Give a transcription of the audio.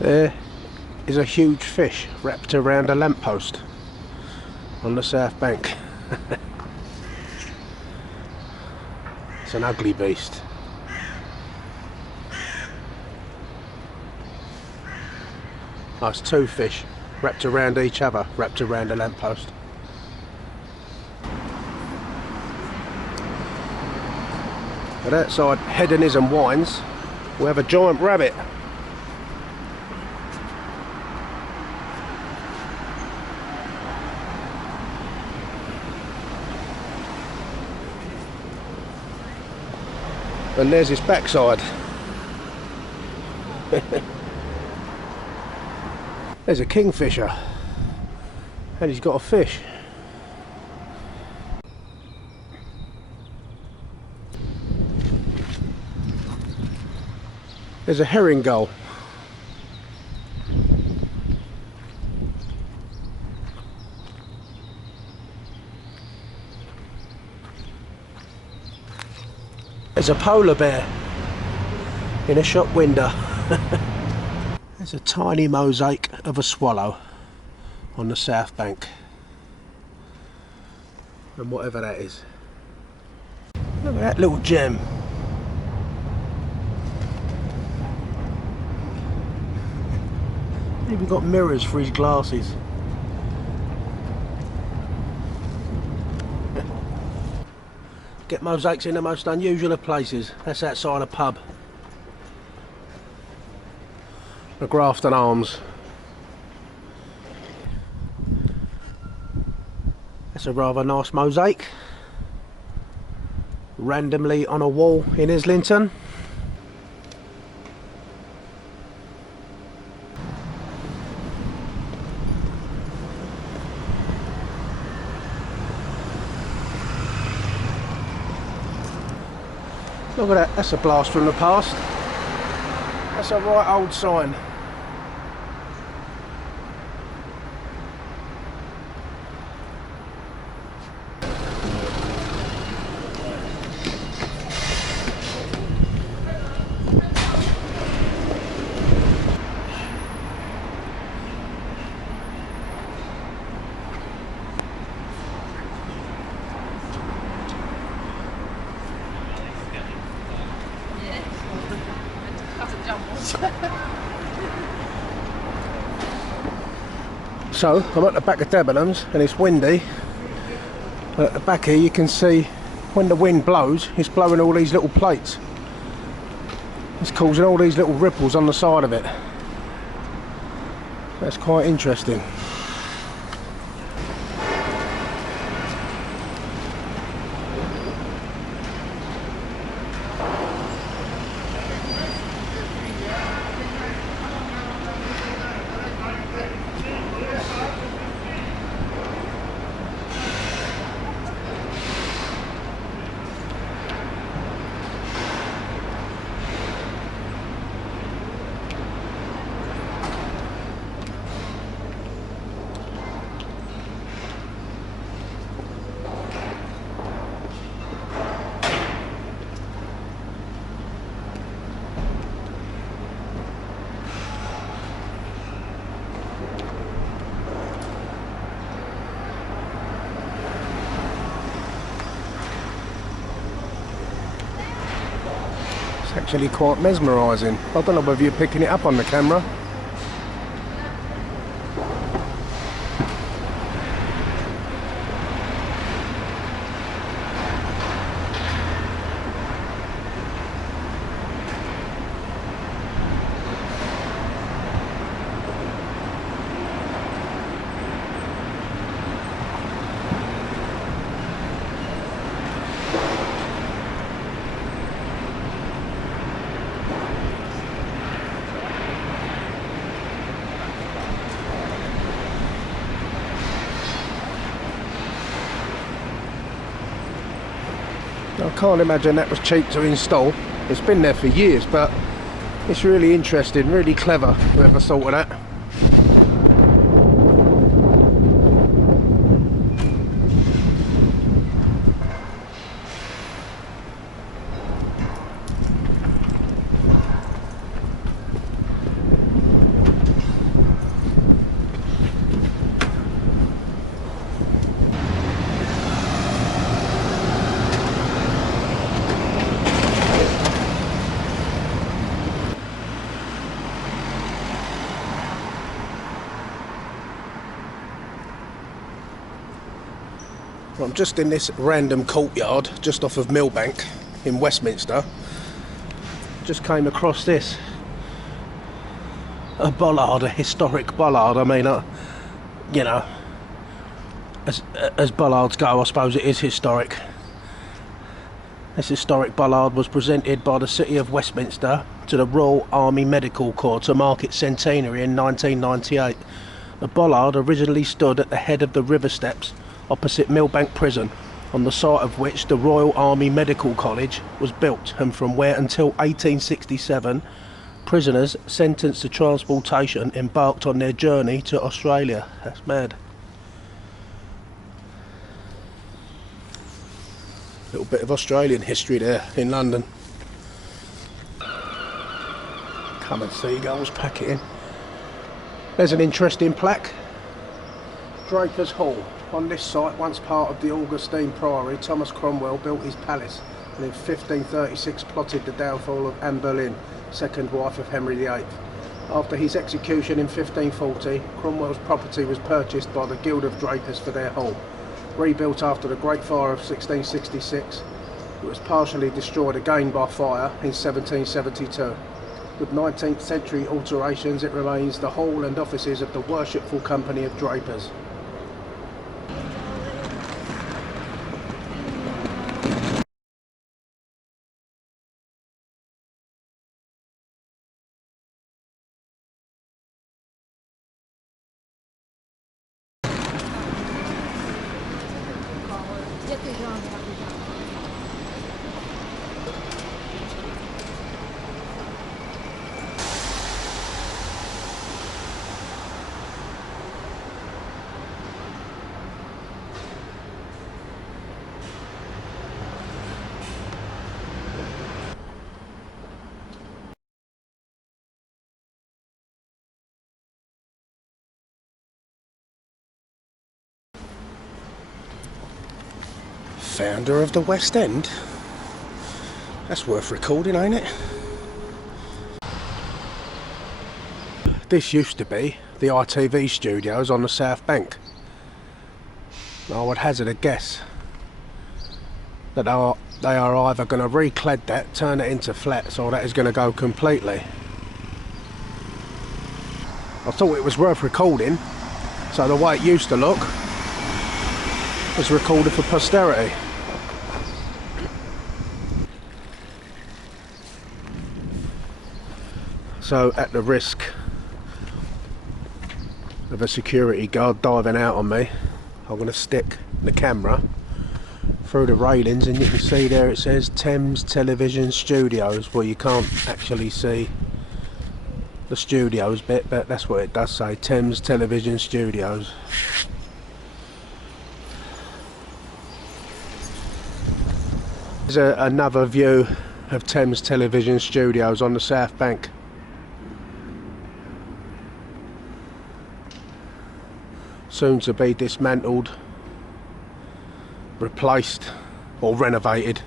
There is a huge fish wrapped around a lamppost on the south bank. It's an ugly beast. Oh, it's two fish wrapped around each other, wrapped around a lamppost. But outside Hedonism Wines, we have a giant rabbit. And there's his backside. There's a kingfisher. And he's got a fish. There's a herring gull. There's a polar bear in a shop window. There's a tiny mosaic of a swallow on the south bank. And whatever that is. Look at that little gem. Even got mirrors for his glasses. Get mosaics in the most unusual of places. That's outside a pub. The Grafton Arms. That's a rather nice mosaic. Randomly on a wall in Islington. Look at that, that's a blast from the past. That's a right old sign. So, I'm at the back of Debenhams and it's windy. At the back here you can see when the wind blows, it's blowing all these little plates. It's causing all these little ripples on the side of it. That's quite interesting. It's actually quite mesmerising. I don't know whether you're picking it up on the camera. I can't imagine that was cheap to install. It's been there for years, but it's really interesting, really clever, whoever thought of that. I'm just in this random courtyard just off of Millbank in Westminster. Just came across this. A bollard, a historic bollard. I mean, you know, as bollards go, I suppose it is historic. This historic bollard was presented by the City of Westminster to the Royal Army Medical Corps to mark its centenary in 1998. The bollard originally stood at the head of the river steps opposite Millbank Prison, on the site of which the Royal Army Medical College was built, and from where until 1867 prisoners sentenced to transportation embarked on their journey to Australia. That's mad. Little bit of Australian history there in London. Come and seagulls packing. There's an interesting plaque. Draper's Hall. On this site, once part of the Augustine Priory, Thomas Cromwell built his palace, and in 1536 plotted the downfall of Anne Boleyn, second wife of Henry VIII. After his execution in 1540, Cromwell's property was purchased by the Guild of Drapers for their hall. Rebuilt after the Great Fire of 1666, it was partially destroyed again by fire in 1772. With 19th century alterations, it remains the hall and offices of the Worshipful Company of Drapers. Founder of the West End? That's worth recording, ain't it? This used to be the ITV studios on the South Bank. I would hazard a guess that they are either going to reclad that, turn it into flats, or that is going to go completely. I thought it was worth recording, so the way it used to look was recorded for posterity. So, at the risk of a security guard diving out on me, I'm going to stick the camera through the railings, and you can see there it says Thames Television Studios. Well, you can't actually see the studios bit, but that's what it does say, Thames Television Studios. There's another view of Thames Television Studios on the South Bank. Soon to be dismantled, replaced or renovated.